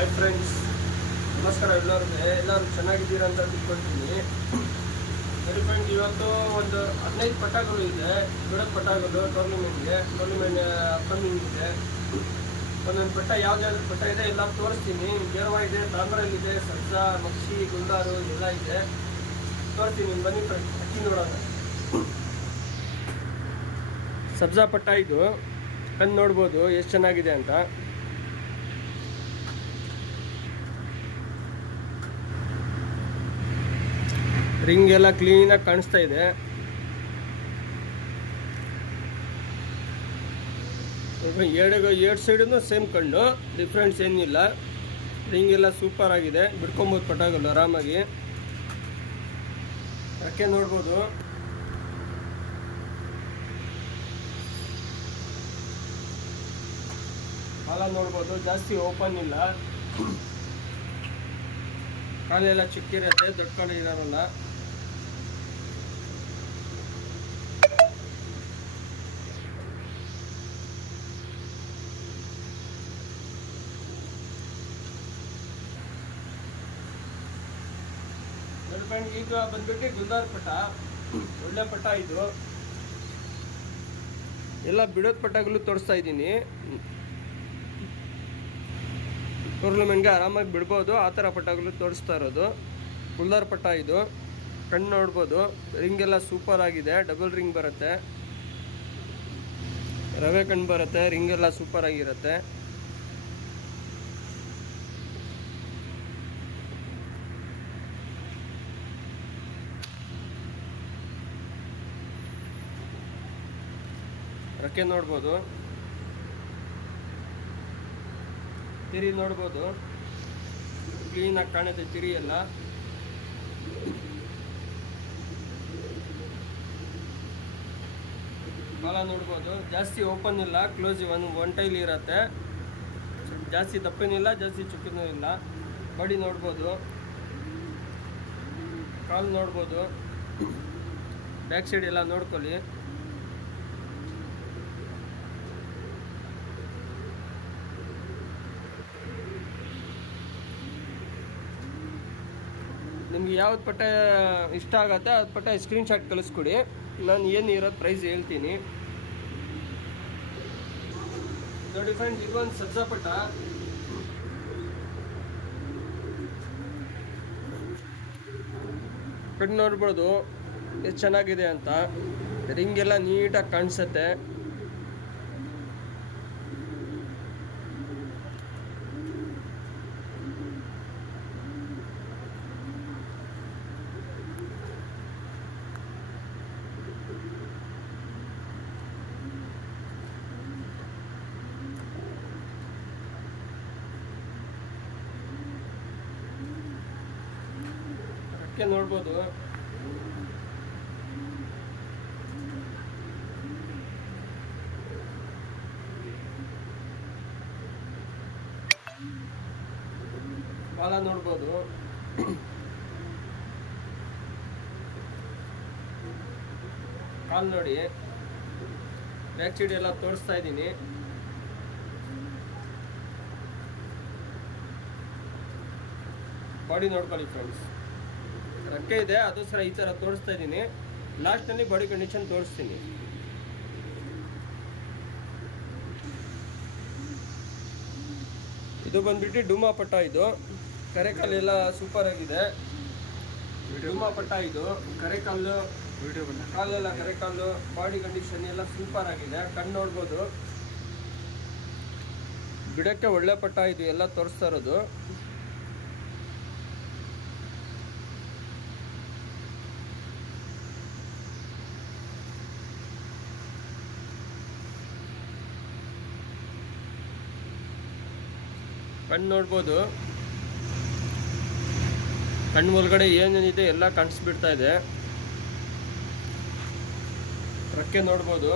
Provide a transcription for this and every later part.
Hi friends, ನಮಸ್ಕಾರ. ಎಲ್ಲರೂ ಚೆನ್ನಾಗಿದ್ದೀರಾ ಅಂತ ತಿಳ್ಕೊಳ್ತೀನಿ. ಸರಿ ಫ್ರೆಂಡ್ಸ್, ಇವತ್ತು ಒಂದು 15 ಪಟಾಗಳು ಇದೆ, ಬಿಡೋದು ಪಟಾಗಳು ಟೂರ್ನಿಮೆಂಟ್ ಅಪ್ಕಮಿಂಗ್ ಇದೆ. ಒಂದೊಂದು ಪಟ್ಟ ಯಾವ್ದಾದ್ರು ಪಟ್ಟ ಇದೆ ಎಲ್ಲ ತೋರಿಸ್ತೀನಿ. ಗೇರವ ಇದೆ, ತಾಮ್ರಲ್ಲಿದೆ, ಸಜ್ಜಾ, ಮಕ್ಷಿ, ಗುಂಡಾರು ಎಲ್ಲ ಇದೆ, ತೋರಿಸ್ತೀನಿ. ಬನ್ನಿ ಫ್ರೆಂಡ್ಸ್, ಅಕ್ಕಿ ನೋಡೋಣ. ಸಬ್ಜಾ ಪಟ್ಟ ಇದು ಕಣ್ಣು ನೋಡ್ಬೋದು ಎಷ್ಟು ಚೆನ್ನಾಗಿದೆ ಅಂತ. ರಿಂಗ್ ಎಲ್ಲ ಕ್ಲೀನಾಗಿ ಕಾಣಿಸ್ತಾ ಇದೆ. ಎರಡು ಸೈಡೂ ಸೇಮ್ ಕಣ್ಣು, ಡಿಫ್ರೆನ್ಸ್ ಏನಿಲ್ಲ. ರಿಂಗ್ ಎಲ್ಲ ಸೂಪರ್ ಆಗಿದೆ, ಬಿಡ್ಕೊಬೋದು ಪಟಾಗಲು ಆರಾಮಾಗಿ. ಯಾಕೆ ನೋಡ್ಬೋದು. ಕಾಲ ನೋಡ್ಬೋದು, ಜಾಸ್ತಿ ಓಪನ್ ಇಲ್ಲ. ಕಾಲೆಲ್ಲ ಚಿಕ್ಕಿರುತ್ತೆ, ದೊಡ್ಡ ಕಾಲು ಇರೋಲ್ಲ. ಈಗ ಬಂದ್ಬಿಟ್ಟು ಗುಲ್ದಾರ್ ಪಟ, ಒಳ್ಳೆ ಪಟ ಇದು. ಎಲ್ಲ ಬಿಡೋದ್ ಪಟಗಳು ತೋರಿಸ್ತಾ ಇದ್ದೀನಿ. ಟೂರ್ನಮೆಂಟ್ಗೆ ಆರಾಮಾಗಿ ಬಿಡ್ಬೋದು, ಆ ಥರ ಪಟಗಳು ತೋರಿಸ್ತಾ ಇರೋದು. ಗುಲ್ದಾರ್ ಪಟ ಇದು, ಕಣ್ಣು ನೋಡ್ಬೋದು. ರಿಂಗ್ ಎಲ್ಲ ಸೂಪರ್ ಆಗಿದೆ, ಡಬಲ್ ರಿಂಗ್ ಬರುತ್ತೆ, ರವೆ ಕಣ್ಣು ಬರುತ್ತೆ, ರಿಂಗ್ ಎಲ್ಲ ಸೂಪರ್ ಆಗಿರುತ್ತೆ. ರಕ್ಕೆ ನೋಡ್ಬೋದು, ತಿರಿ ನೋಡ್ಬೋದು, ಕ್ಲೀನಾಗಿ ಕಾಣುತ್ತೆ ತಿರಿ ಎಲ್ಲ. ಬಾಲ ನೋಡ್ಬೋದು, ಜಾಸ್ತಿ ಓಪನ್ ಇಲ್ಲ, ಕ್ಲೋಸ್ ಒನ್ ಟೈಲ್ ಇರುತ್ತೆ. ಜಾಸ್ತಿ ದಪ್ಪನಿಲ್ಲ, ಜಾಸ್ತಿ ಚುಕ್ಕನೂ ಇಲ್ಲ. ಬಾಡಿ ನೋಡ್ಬೋದು, ಕಾಲು ನೋಡ್ಬೋದು, ಬ್ಯಾಕ್ ಸೈಡ್ ಎಲ್ಲ ನೋಡ್ಕೊಳ್ಳಿ. ನಿಮ್ಗೆ ಯಾವ್ದು ಪಟ್ಟ ಇಷ್ಟ ಆಗುತ್ತೆ ಅದು ಪಟ್ಟ ಸ್ಕ್ರೀನ್ಶಾಟ್ ಕಳಿಸ್ಕೊಡಿ, ನಾನು ಏನು ಇರೋದು ಪ್ರೈಸ್ ಹೇಳ್ತೀನಿ. ನೋಡಿ ಫ್ರೆಂಡ್ಸ್, ಇದೊಂದು ಸಜ್ಜಾ ಪಟ್ಟ. ಕಣ್ಣು ನೋಡ್ಬೋದು ಎಷ್ಟು ಚೆನ್ನಾಗಿದೆ ಅಂತ. ರಿಂಗ್ ಎಲ್ಲ ನೀಟಾಗಿ ಕಾಣಿಸುತ್ತೆ. ನೋಡ್ಬೋದು, ಬಾಲ ನೋಡ್ಬೋದು, ಕಾಲು ನೋಡಿ, ಬ್ಯಾಕ್ ಸೈಡ್ ಎಲ್ಲ ತೋರಿಸ್ತಾ ಇದ್ದೀನಿ. ಬಾಡಿ ನೋಡ್ಕೊಳ್ಳಿ ಫ್ರೆಂಡ್ಸ್. ರಕ್ಕೆ ಇದೆ, ಅದಕ್ಕೋಸ್ಕರ ಈ ಥರ ತೋರಿಸ್ತಾ ಇದ್ದೀನಿ. ಲಾಸ್ಟ್ನಲ್ಲಿ ಬಾಡಿ ಕಂಡೀಷನ್ ತೋರಿಸ್ತೀನಿ. ಇದು ಬಂದ್ಬಿಟ್ಟು ಡುಮಾ ಪಟ್ಟ. ಇದು ಕರೆಕಾಲೆಲ್ಲ ಸೂಪರ್ ಆಗಿದೆ. ಡುಮಾ ಪಟ್ಟ ಇದು, ಕರೆಕಾಲು, ಕಾಲೆಲ್ಲ ಕರೆಕಾಲು, ಬಾಡಿ ಕಂಡೀಷನ್ ಎಲ್ಲ ಸೂಪರ್ ಆಗಿದೆ. ಕಣ್ಣು ನೋಡ್ಬೋದು, ಬಿಡಕ್ಕೆ ಒಳ್ಳೆ ಪಟ್ಟ ಇದು, ಎಲ್ಲ ತೋರಿಸ್ತಾ ಇರೋದು. ಕಣ್ಣು ನೋಡ್ಬೋದು, ಕಣ್ಣು ಒಳಗಡೆ ಏನೇನಿದೆ ಎಲ್ಲ ಕಾಣಿಸ್ಬಿಡ್ತಾ ಇದೆ. ರಕ್ಕೆ ನೋಡ್ಬೋದು,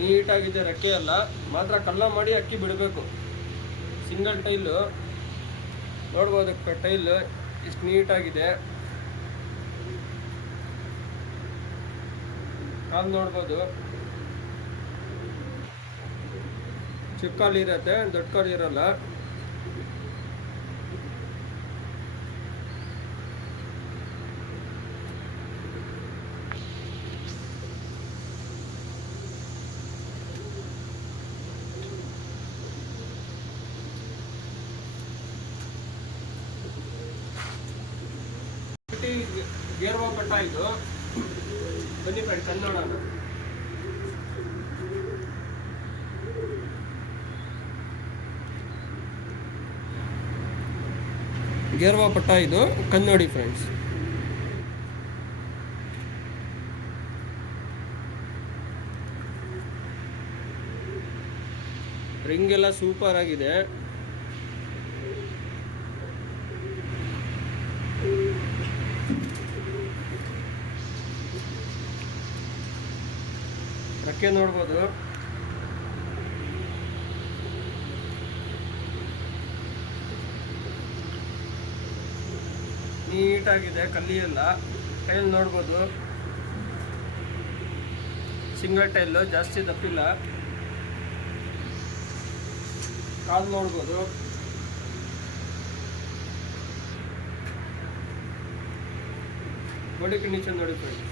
ನೀಟಾಗಿದೆ ರಕ್ಕೆ ಎಲ್ಲ. ಮಾತ್ರ ಕಲ್ಲ ಮಾಡಿ ಅಕ್ಕಿ ಬಿಡಬೇಕು. ಸಿಂಗಲ್ ಟೈಲು ನೋಡ್ಬೋದು, ಟೈಲ್ ಇಷ್ಟು ನೀಟಾಗಿದೆ. ಕಾಲು ನೋಡ್ಬೋದು, ಚಿಕ್ಕ ಕಾಲು ಇರುತ್ತೆ, ದೊಡ್ಡ ಕಾಲು ಇರಲ್ಲ. ಗೇರ್ವಾ ಪಟ್ಟ ಇದು. ಬನ್ನಿ ಫ್ರೆಂಡ್ಸ್ ಅಲ್ಲಿ ನೋಡೋಣ. ಗೇರ್ವಾ ಪಟ್ಟ ಇದು, ಕನ್ನಡಿ ಫ್ರೆಂಡ್ಸ್. ರಿಂಗ್ ಎಲ್ಲ ಸೂಪರ್ ಆಗಿದೆ. ರೆಕ್ಕೆ ನೋಡ್ಬೋದು. ನೀಟಾಗಿದೆ, ಕಲ್ಲಿ ಎಲ್ಲ. ಟೈಲ್ ನೋಡ್ಬೋದು, ಸಿಂಗಲ್ ಟೈಲು, ಜಾಸ್ತಿ ದಪ್ಪಿಲ್ಲ. ಕಾಲು ನೋಡ್ಬೋದು, ಬಾಡಿ ಕಂಡೀಷನ್ ನೋಡಿ ಫ್ರೆಂಡ್ಸ್.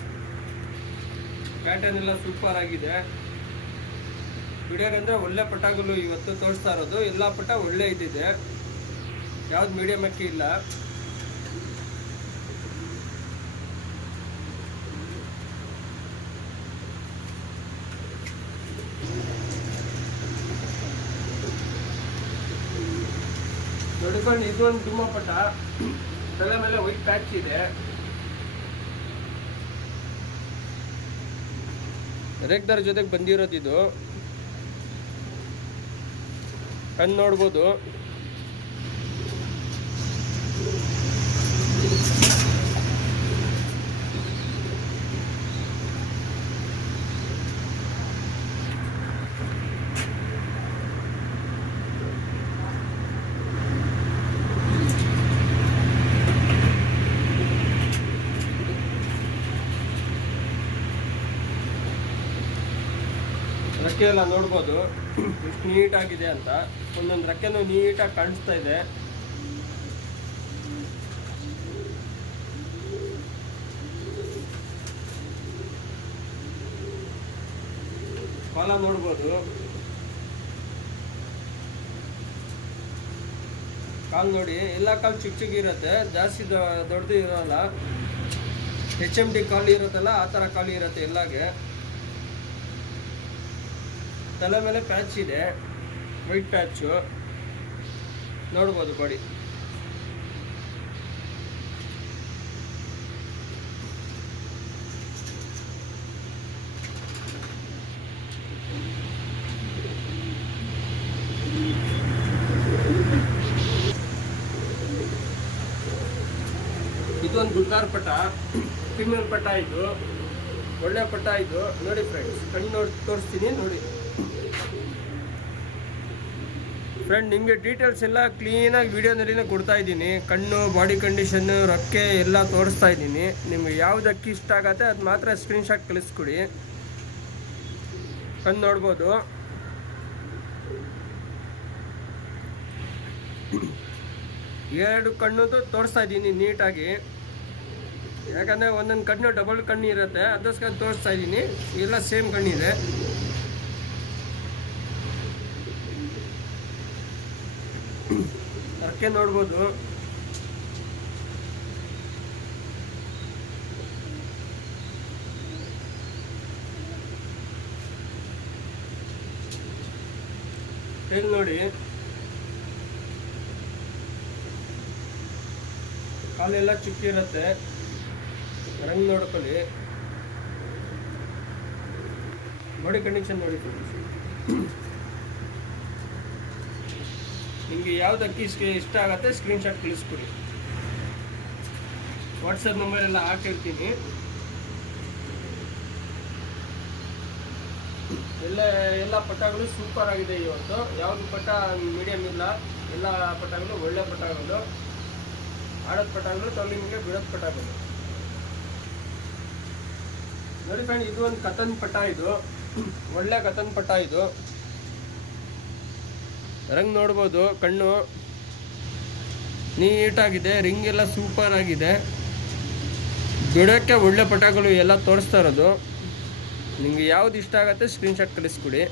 ಪ್ಯಾಟರ್ನ್ ಎಲ್ಲ ಸೂಪರ್ ಆಗಿದೆ. ವಿಡಿಯೋಗಂದ್ರೆ ಒಳ್ಳೆ ಪಟಾಗಳು ಇವತ್ತು ತೋರಿಸ್ತಾ ಇರೋದು. ಎಲ್ಲ ಪಟ ಒಳ್ಳೆ ಇದ್ದಿದೆ, ಯಾವ್ದು ಮೀಡಿಯಮ್ ಅಕ್ಕಿ ಇಲ್ಲ. ನೋಡಿಕೊಂಡು ಇದು ಒಂದು ಡುಮ್ಮ ಪಟ, ತಲೆ ಮೇಲೆ ವೈಟ್ ಪ್ಯಾಚ್ ಇದೆ. ರೇಗ್ದಾರ್ ಜೊತೆಗೆ ಬಂದಿರೋದು ಇದು. ಕಣ್ಣು ನೋಡ್ಬೋದು. ರೆಕ್ಕೆ ಎಲ್ಲ ನೋಡ್ಬೋದು ಎಷ್ಟು ನೀಟಾಗಿದೆ ಅಂತ. ಒಂದೊಂದು ರೆಕ್ಕೆನೂ ನೀಟಾಗಿ ಕಾಣಿಸ್ತಾ ಇದೆ. ಕಾಲ ನೋಡ್ಬೋದು, ಕಾಲು ನೋಡಿ. ಎಲ್ಲ ಕಾಲು ಚಿಕ್ಕ ಚಿಕ್ಕಿರುತ್ತೆ, ಜಾಸ್ತಿ ದೊಡ್ಡದು ಇರೋಲ್ಲ. HMD ಕಾಲು ಇರುತ್ತಲ್ಲ, ಆ ಥರ ಕಾಲು ಇರುತ್ತೆ ಎಲ್ಲಾಗೆ. ತಲೆ ಮೇಲೆ ಪ್ಯಾಚ್ ಇದೆ, ವೈಟ್ ಪ್ಯಾಚು ನೋಡ್ಬೋದು ಬಾಡಿ. ಇದೊಂದು ಗುಲ್ದಾರ್ ಪಟ, ಫಿಮೇಲ್ ಪಟ. ಇದು ಒಳ್ಳೆ ಪಟ ಇದು. ನೋಡಿ ಫ್ರೆಂಡ್ಸ್, ಕಣ್ಣು ನೋಡಿ ತೋರಿಸ್ತೀನಿ ನೋಡಿ ಫ್ರೆಂಡ್. ನಿಮಗೆ ಡೀಟೇಲ್ಸ್ ಎಲ್ಲ ಕ್ಲೀನಾಗಿ ವಿಡಿಯೋನಲ್ಲಿನೇ ಕೊಡ್ತಾ ಇದ್ದೀನಿ. ಕಣ್ಣು, ಬಾಡಿ ಕಂಡೀಷನ್ನು, ರೊಕ್ಕೆ ಎಲ್ಲ ತೋರಿಸ್ತಾ ಇದ್ದೀನಿ. ನಿಮ್ಗೆ ಯಾವ್ದು ಅಕ್ಕಿ ಇಷ್ಟ ಆಗತ್ತೆ ಅದು ಮಾತ್ರ ಸ್ಕ್ರೀನ್ಶಾಟ್ ಕಳಿಸ್ಕೊಡಿ. ಕಣ್ಣು ನೋಡ್ಬೋದು, ಎರಡು ಕಣ್ಣು ತೋರಿಸ್ತಾ ಇದ್ದೀನಿ ನೀಟಾಗಿ. ಯಾಕಂದರೆ ಒಂದೊಂದು ಕಣ್ಣು ಡಬಲ್ ಕಣ್ಣು ಇರುತ್ತೆ, ಅದಕ್ಕೋಸ್ಕರ ತೋರಿಸ್ತಾ ಇದ್ದೀನಿ. ಎಲ್ಲ ಸೇಮ್ ಕಣ್ಣಿದೆ. ರೆಕ್ಕೆ ನೋಡ್ಬೋದು, ಟೈಲ್ ನೋಡಿ. ಕಾಲೆಲ್ಲ ಚಿಕ್ಕಿರುತ್ತೆ. ರಂಗ್ ನೋಡ್ಕೊಳ್ಳಿ, ಬಾಡಿ ಕಂಡೀಷನ್ ನೋಡಿ. ನಿಮಗೆ ಯಾವ್ದು ಅಕ್ಕಿ ಇಷ್ಟ ಆಗುತ್ತೆ ಸ್ಕ್ರೀನ್ಶಾಟ್ ಕಳಿಸ್ಕೊಡಿ. ವಾಟ್ಸಪ್ ನಂಬರ್ ಎಲ್ಲ ಹಾಕಿರ್ತೀನಿ. ಎಲ್ಲ ಪಟಗಳು ಸೂಪರ್ ಆಗಿದೆ ಇವತ್ತು. ಯಾವುದು ಪಟ ಮೀಡಿಯಂ ಇಲ್ಲ, ಎಲ್ಲ ಪಟಗಳು ಒಳ್ಳೆ ಪಟಗಳು. ಆಡೋದು ಪಟಗಳು, ತೊಲಿಮಿಗೆ ಬಿಡೋದು ಪಟಗಳು ನೋಡಿ ಫ್ರೆಂಡ್. ಇದು ಒಂದು ಕತನ್ ಪಟ, ಇದು ಒಳ್ಳೆ ಕತನ್ ಪಟ ಇದು. ರಂಗ್ ನೋಡ್ಬೋದು, ಕಣ್ಣು ನೀಟಾಗಿದೆ, ರಿಂಗ್ ಎಲ್ಲ ಸೂಪರ್ ಆಗಿದೆ. ಬಿಡೋಕ್ಕೆ ಒಳ್ಳೆ ಪಟಾಗಳು ಎಲ್ಲ ತೋರಿಸ್ತಾ ಇರೋದು. ನಿಮಗೆ ಯಾವ್ದು ಇಷ್ಟ ಆಗುತ್ತೆ ಸ್ಕ್ರೀನ್ಶಾಟ್ ಕಳಿಸ್ಕೊಡಿ.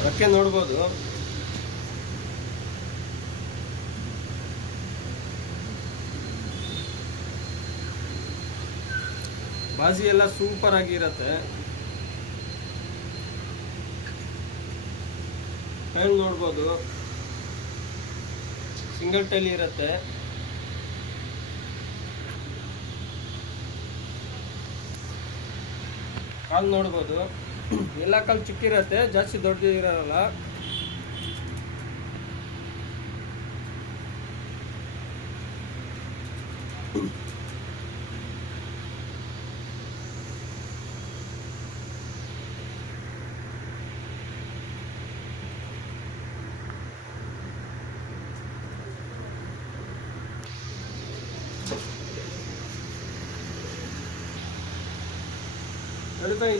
ಅದಕ್ಕೆ ನೋಡ್ಬೋದು, ಬಾಜಿ ಎಲ್ಲ ಸೂಪರ್ ಆಗಿರತ್ತೆ. ಟೈಲ್ ನೋಡ್ಬೋದು, ಸಿಂಗಲ್ ಟೈಲ್ ಇರುತ್ತೆ. ಕಾಲು ನೋಡ್ಬೋದು, ಎಲ್ಲ ಕಾಲು ಚಿಕ್ಕಿರತ್ತೆ, ಜಾಸ್ತಿ ದೊಡ್ಡದಿರಲ್ಲ.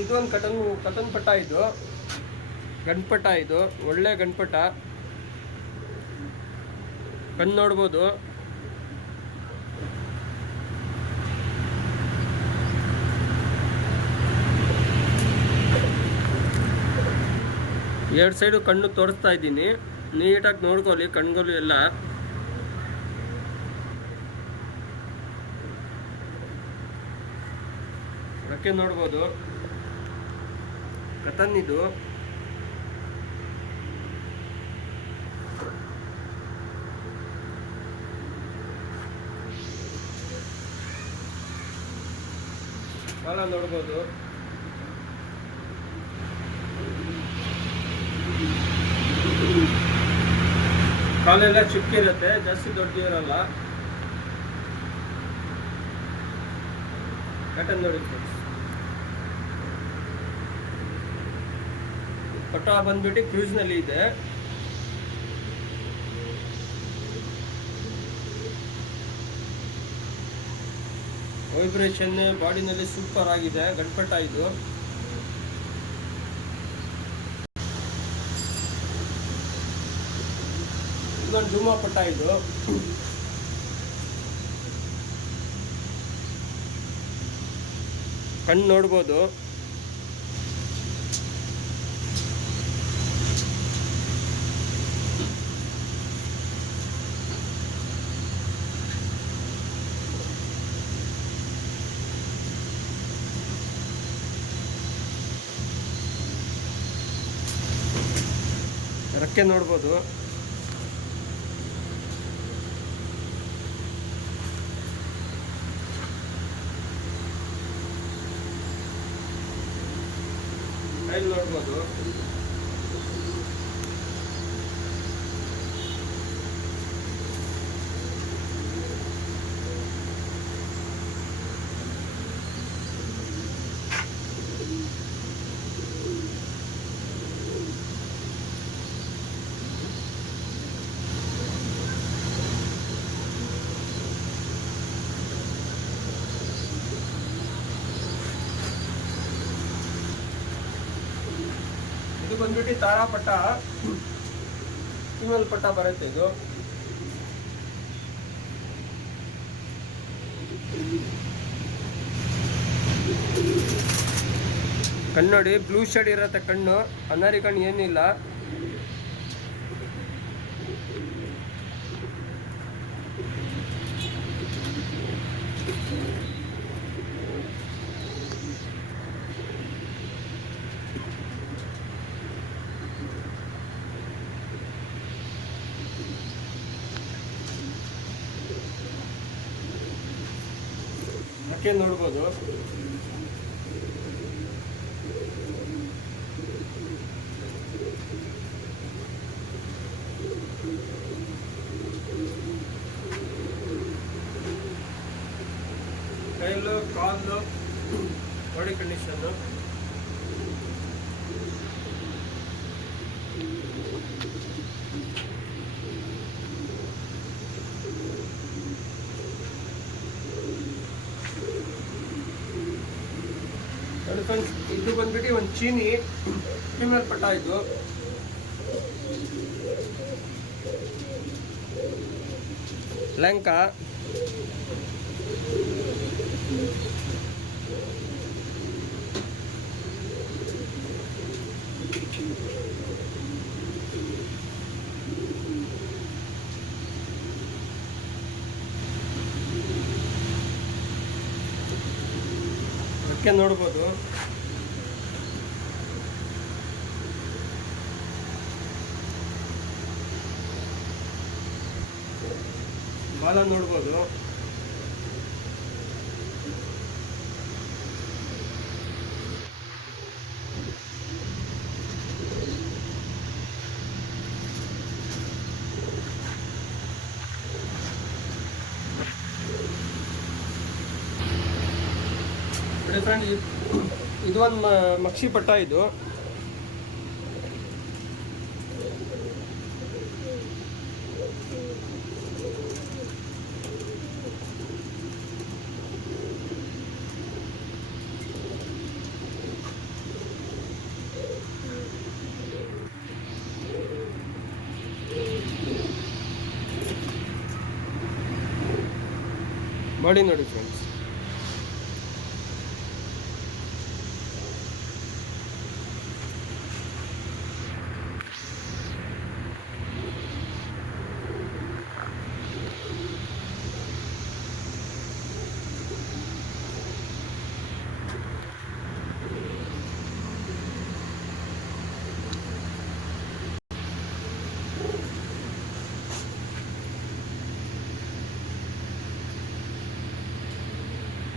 ಇದೊಂದು ಕಟನ್ ಪಟ, ಇದು ಗಣಪಟ, ಇದು ಒಳ್ಳೆ ಗಣಪಟ. ಕಣ್ಣು ನೋಡ್ಬೋದು, ಎರಡು ಸೈಡು ಕಣ್ಣು ತೋರಿಸ್ತಾ ಇದ್ದೀನಿ, ನೀಟಾಗಿ ನೋಡ್ಕೊಳ್ಳಿ ಕಣ್ಗಳು ಎಲ್ಲ. ಅದಕ್ಕೆ ನೋಡ್ಬೋದು, ಕತನ್ ಇದು. ಕಾಲ ನೋಡ್ಬೋದು, ಕಾಲೆಲ್ಲ ಚಿಕ್ಕಿರುತ್ತೆ, ಜಾಸ್ತಿ ದೊಡ್ಡದಿರಲ್ಲ. ಕಟನ್ ನೋಡಿ, ಪಟ ಬಂದ್ಬಿಟ್ಟು ಕ್ರೂಸ್ನಲ್ಲಿ ಇದೆ. ವೈಬ್ರೇಷನ್ ಬಾಡಿನಲ್ಲಿ ಸೂಪರ್ ಆಗಿದೆ ಗಣಪಟ ಇದು. ಇದೊಂದು ಡುಮಾ ಪಟ, ಇದು ಕಣ್ಣು ನೋಡ್ಬೋದು, ರೆಕ್ಕೆ ನೋಡ್ಬೋದು. ಟೈಲ್ ನೋಡ್ಬೋದು, ಇದು ಬಂದ್ಬಿಟ್ಟು ತಾರಾ ಪಟ್ಟ, ಸಿಂಗಲ್ ಪಟ್ಟ ಬರುತ್ತೆ ಇದು. ಕಣ್ಣು ನೋಡಿ, ಬ್ಲೂ ಶೇಡ್ ಇರುತ್ತೆ ಕಣ್ಣು, ಅನಾರಿ ಕಣ್ಣು ಏನಿಲ್ಲ. ನೋಡ್ಬೋದು, ಕೈಲು ಕಾಲು ಬಾಡಿ ಕಂಡೀಷನ್ನು. ನೋಡಿ ಫ್ರೆಂಡ್ಸ್, ಇದು ಬಂದ್ಬಿಟ್ಟು ಒಂದು ಚೀನಿ ಫೀಮೇಲ್ ಪಟ್ಟ. ಇದು ಲಂಕಾ, ಅದಕ್ಕೆ ನೋಡ್ಬೋದು. ಬಾಲ ನೋಡ್ಬೋದು. ಫ್ರೆಂಡ್, ಇದು ಒಂದು ಮಕ್ಷಿ ಪಟ್ಟ. ಇದು ಬಾಡಿ ನೋಡಿ ಫ್ರೆಂಡ್ಸ್.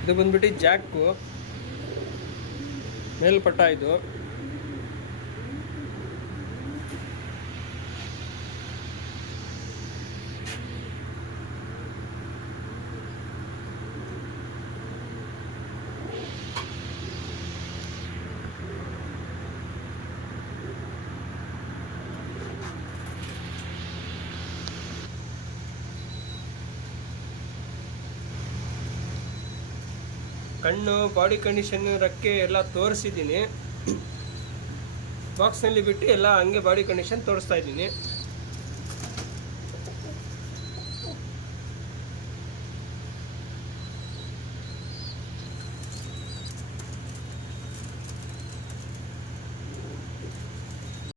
ಇದು ಬಂದ್ಬಿಟ್ಟು ಜಾಕು ಮೇಲ್ಪಟ್ಟ. ಇದು ಕಣ್ಣು, ಬಾಡಿ ಕಂಡೀಷನ್, ರೆಕ್ಕೆ ಎಲ್ಲ ತೋರಿಸಿದ್ದೀನಿ. ಬಾಕ್ಸ್ನಲ್ಲಿ ಬಿಟ್ಟು ಎಲ್ಲ ಹಂಗೆ ಬಾಡಿ ಕಂಡೀಷನ್ ತೋರಿಸ್ತಾ ಇದ್ದೀನಿ.